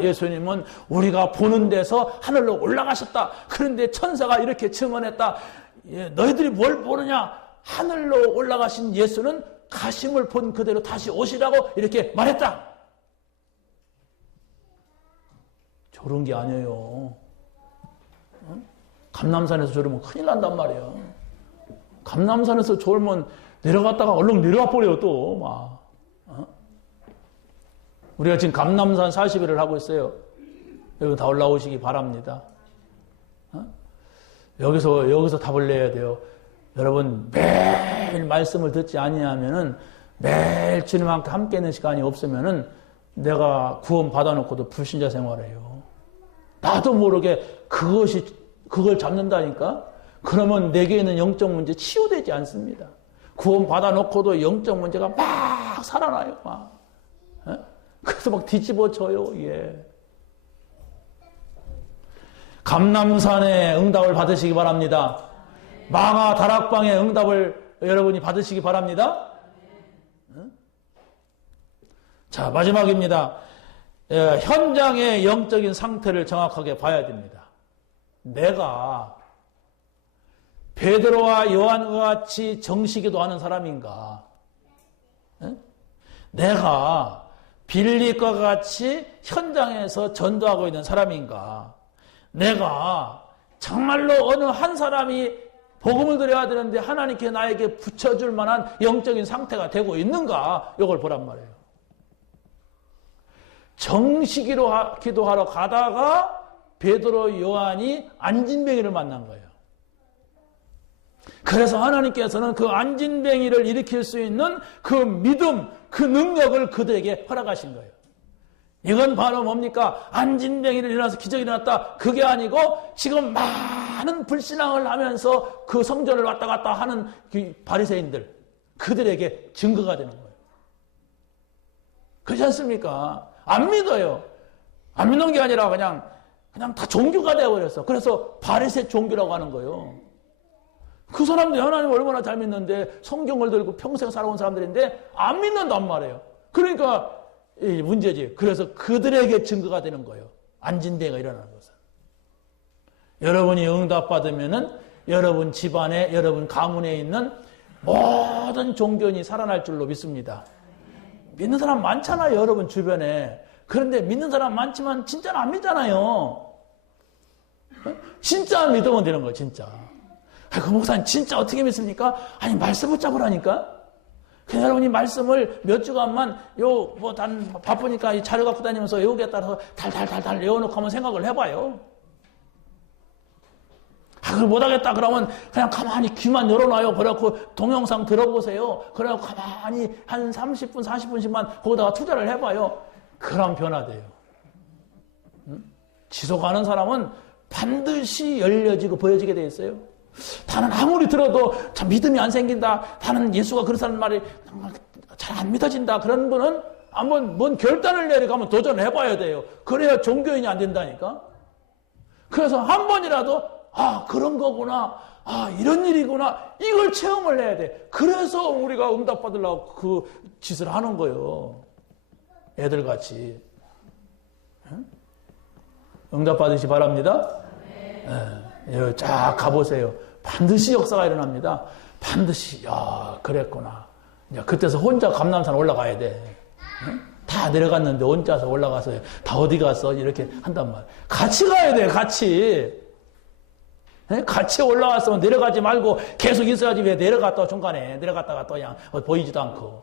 예수님은 우리가 보는 데서 하늘로 올라가셨다. 그런데 천사가 이렇게 증언했다. 너희들이 뭘 모르냐? 하늘로 올라가신 예수는 가심을 본 그대로 다시 오시라고 이렇게 말했다. 저런 게 아니에요. 감람산에서 졸으면 큰일 난단 말이에요. 감람산에서 졸면 내려갔다가 얼른 내려와 버려요, 또. 막. 우리가 지금 감람산 40일을 하고 있어요. 여기 다 올라오시기 바랍니다. 여기서 답을 내야 돼요. 여러분, 매일 말씀을 듣지 아니하면은 매일 주님과 함께 있는 시간이 없으면은 내가 구원 받아놓고도 불신자 생활해요. 나도 모르게 그걸 잡는다니까? 그러면 내게 있는 영적 문제 치유되지 않습니다. 구원 받아놓고도 영적 문제가 막 살아나요, 막. 그래서 막 뒤집어져요, 예. 감람산의 응답을 받으시기 바랍니다. 마가 다락방의 응답을 여러분이 받으시기 바랍니다. 자, 마지막입니다. 현장의 영적인 상태를 정확하게 봐야 됩니다. 내가 베드로와 요한과 같이 정시기도 하는 사람인가? 내가 빌립과 같이 현장에서 전도하고 있는 사람인가? 내가 정말로 어느 한 사람이 복음을 드려야 되는데 하나님께 나에게 붙여줄 만한 영적인 상태가 되고 있는가? 이걸 보란 말이에요. 정시기로 기도하러 가다가 베드로, 요한이 안진뱅이를 만난 거예요. 그래서 하나님께서는 그 안진뱅이를 일으킬 수 있는 그 믿음, 그 능력을 그들에게 허락하신 거예요. 이건 바로 뭡니까? 안진뱅이를 일어나서 기적이 일어났다. 그게 아니고 지금 많은 불신앙을 하면서 그 성전을 왔다 갔다 하는 그 바리새인들, 그들에게 증거가 되는 거예요. 그렇지 않습니까? 안 믿어요. 안 믿는 게 아니라 그냥 다 종교가 되어버렸어. 그래서 바리새 종교라고 하는 거예요. 그 사람들이 하나님을 얼마나 잘 믿는데 성경을 들고 평생 살아온 사람들인데 안 믿는단 말이에요. 그러니까 문제지. 그래서 그들에게 증거가 되는 거예요. 안진뱅이가 일어나는 것은. 여러분이 응답받으면은 여러분 집안에, 여러분 가문에 있는 모든 종교인이 살아날 줄로 믿습니다. 믿는 사람 많잖아요, 여러분 주변에. 그런데 믿는 사람 많지만 진짜는 안 믿잖아요. 진짜 믿으면 되는 거예요, 진짜. 그 목사님 진짜 어떻게 믿습니까? 아니, 말씀 붙잡으라니까? 그냥 여러분이 말씀을 몇 주간만 바쁘니까 이 자료 갖고 다니면서 외우기에 따라서 달달달달 외워놓고 한번 생각을 해봐요. 그걸 못하겠다 그러면 그냥 가만히 귀만 열어놔요. 그래갖고 동영상 들어보세요. 그래갖고 가만히 한 30분, 40분씩만 거기다가 투자를 해봐요. 그럼 변화돼요. 지속하는 사람은 반드시 열려지고 보여지게 돼 있어요. 나는 아무리 들어도 참 믿음이 안 생긴다. 나는 예수가 그렇다는 말이 잘 안 믿어진다. 그런 분은 한번 뭔 결단을 내리고 한번 도전해봐야 돼요. 그래야 종교인이 안 된다니까. 그래서 한 번이라도 그런 거구나. 이런 일이구나. 이걸 체험을 해야 돼. 그래서 우리가 응답 받으려고 그 짓을 하는 거예요. 애들같이. 응답 받으시 바랍니다. 네. 쫙 가보세요. 반드시 역사가 일어납니다. 반드시 그랬구나. 그때서 혼자 감람산 올라가야 돼. 다 내려갔는데 혼자서 올라가서 다 어디 갔어? 이렇게 한단 말이야. 같이 가야 돼. 같이 올라왔으면 내려가지 말고 계속 있어야지. 왜 내려갔다 중간에 내려갔다가 또 그냥 보이지도 않고.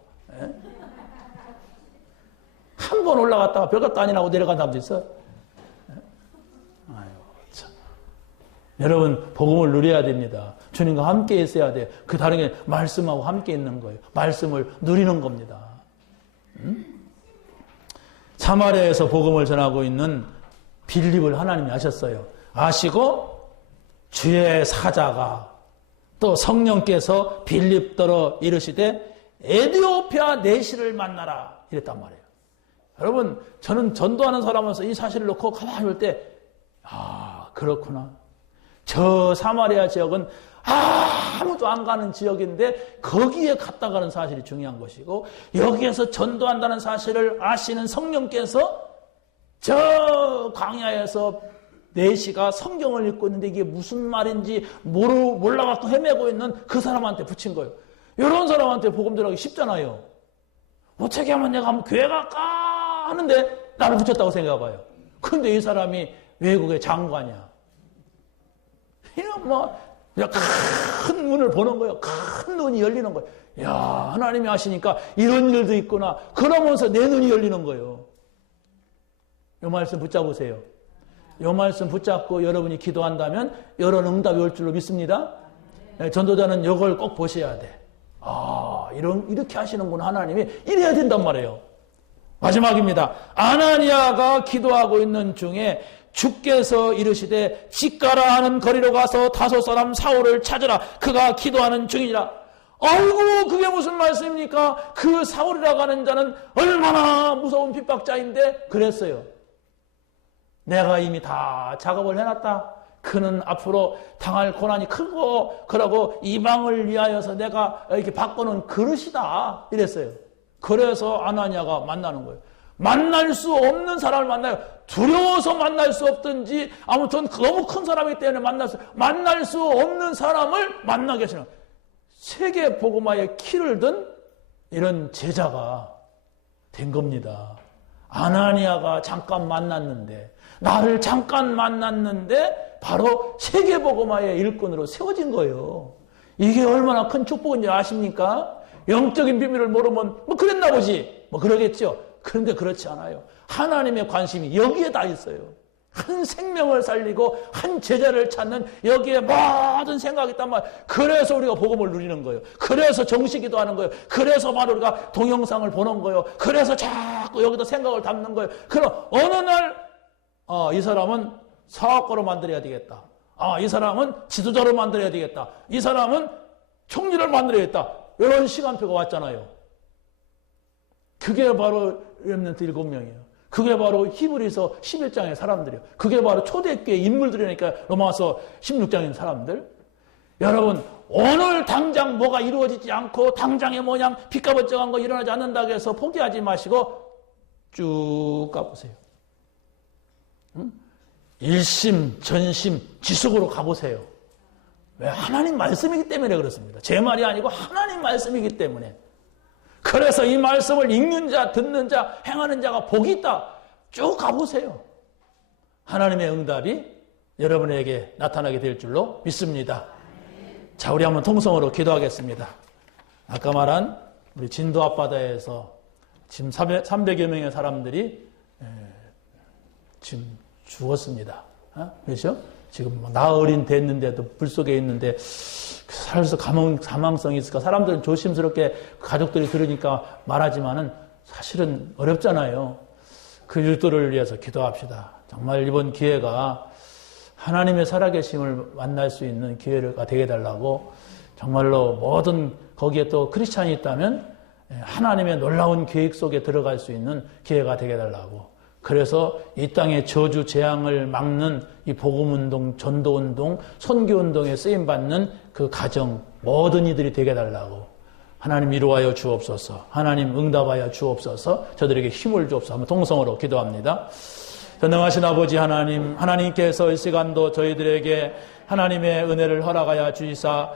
한 번 올라갔다가 별것도 아니라고 내려간 사람도 있어. 여러분, 복음을 누려야 됩니다. 주님과 함께 있어야 돼요. 그 다른 게 말씀하고 함께 있는 거예요. 말씀을 누리는 겁니다. 사마리아에서 복음을 전하고 있는 빌립을 하나님이 아셨어요. 아시고 주의 사자가 또 성령께서 빌립더러 이르시되 에디오피아 내시를 만나라 이랬단 말이에요. 여러분, 저는 전도하는 사람으로서 이 사실을 놓고 가만히 볼 때 그렇구나. 저 사마리아 지역은 아무도 안 가는 지역인데 거기에 갔다 가는 사실이 중요한 것이고, 여기에서 전도한다는 사실을 아시는 성령께서 저 광야에서 4시가 성경을 읽고 있는데 이게 무슨 말인지 몰라갖고 헤매고 있는 그 사람한테 붙인 거예요. 이런 사람한테 복음 전하기 쉽잖아요. 어떻게 하면 내가 한번 교회 갈까 하는데 나를 붙였다고 생각해봐요. 근데 이 사람이 외국의 장관이야. 이런 큰 문을 보는 거예요. 큰 눈이 열리는 거예요. 야, 하나님이 하시니까 이런 일도 있구나. 그러면서 내 눈이 열리는 거예요. 이 말씀 붙잡으세요. 이 말씀 붙잡고 여러분이 기도한다면 이런 응답이 올 줄로 믿습니다. 전도자는 이걸 꼭 보셔야 돼. 이렇게 하시는구나. 하나님이 이래야 된단 말이에요. 마지막입니다. 아나니아가 기도하고 있는 중에 주께서 이르시되 직가라 하는 거리로 가서 다소 사람 사울을 찾으라. 그가 기도하는 중이니라. 아이고, 그게 무슨 말씀입니까? 그 사울이라고 하는 자는 얼마나 무서운 핍박자인데 그랬어요. 내가 이미 다 작업을 해놨다. 그는 앞으로 당할 고난이 크고 그러고 이방을 위하여서 내가 이렇게 바꾸는 그릇이다 이랬어요. 그래서 아나니아가 만나는 거예요. 만날 수 없는 사람을 만나요. 두려워서 만날 수 없든지 아무튼 너무 큰 사람이기 때문에 만날 수 없는 사람을 만나게 하시는, 세계 복음화의 키를 든 이런 제자가 된 겁니다. 아나니아가 잠깐 만났는데, 나를 잠깐 만났는데 바로 세계 복음화의 일꾼으로 세워진 거예요. 이게 얼마나 큰 축복인지 아십니까? 영적인 비밀을 모르면 그랬나 보지, 그러겠죠. 그런데 그렇지 않아요. 하나님의 관심이 여기에 다 있어요. 한 생명을 살리고 한 제자를 찾는 여기에 모든 생각이 있단 말이에요. 그래서 우리가 복음을 누리는 거예요. 그래서 정식기도 하는 거예요. 그래서 바로 우리가 동영상을 보는 거예요. 그래서 자꾸 여기다 생각을 담는 거예요. 그럼 어느 날 이 사람은 사업가로 만들어야 되겠다. 이 사람은 지도자로 만들어야 되겠다. 이 사람은 총리를 만들어야겠다. 이런 시간표가 왔잖아요. 그게 바로 렘넌트 7명이에요. 그게 바로 히브리서 11장의 사람들이에요. 그게 바로 초대교회 인물들이니까 로마서 16장의 사람들. 여러분, 오늘 당장 뭐가 이루어지지 않고 당장의 모양 빚가번쩍한 거 일어나지 않는다고 해서 포기하지 마시고 쭉 가보세요. 일심, 전심, 지속으로 가보세요. 왜? 하나님 말씀이기 때문에 그렇습니다. 제 말이 아니고 하나님 말씀이기 때문에. 그래서 이 말씀을 읽는 자, 듣는 자, 행하는 자가 복이 있다. 쭉 가보세요. 하나님의 응답이 여러분에게 나타나게 될 줄로 믿습니다. 자, 우리 한번 통성으로 기도하겠습니다. 아까 말한 우리 진도 앞바다에서 지금 300여 명의 사람들이 지금 죽었습니다. 그렇죠? 지금 나흘이 됐는데도 불 속에 있는데 살아서 가망성이 있을까? 사람들은 조심스럽게 가족들이 들으니까 말하지만은 사실은 어렵잖아요. 그 일들을 위해서 기도합시다. 정말 이번 기회가 하나님의 살아계심을 만날 수 있는 기회가 되게 달라고, 정말로 모든 거기에 또 크리스찬이 있다면 하나님의 놀라운 계획 속에 들어갈 수 있는 기회가 되게 달라고. 그래서 이 땅의 저주 재앙을 막는 이 복음운동, 전도운동, 선교운동에 쓰임받는 그 가정 모든 이들이 되게 달라고. 하나님 이루하여 주옵소서. 하나님 응답하여 주옵소서. 저들에게 힘을 주옵소서. 한번 동성으로 기도합니다. 전능하신 아버지 하나님, 하나님께서 이 시간도 저희들에게 하나님의 은혜를 허락하여 주시사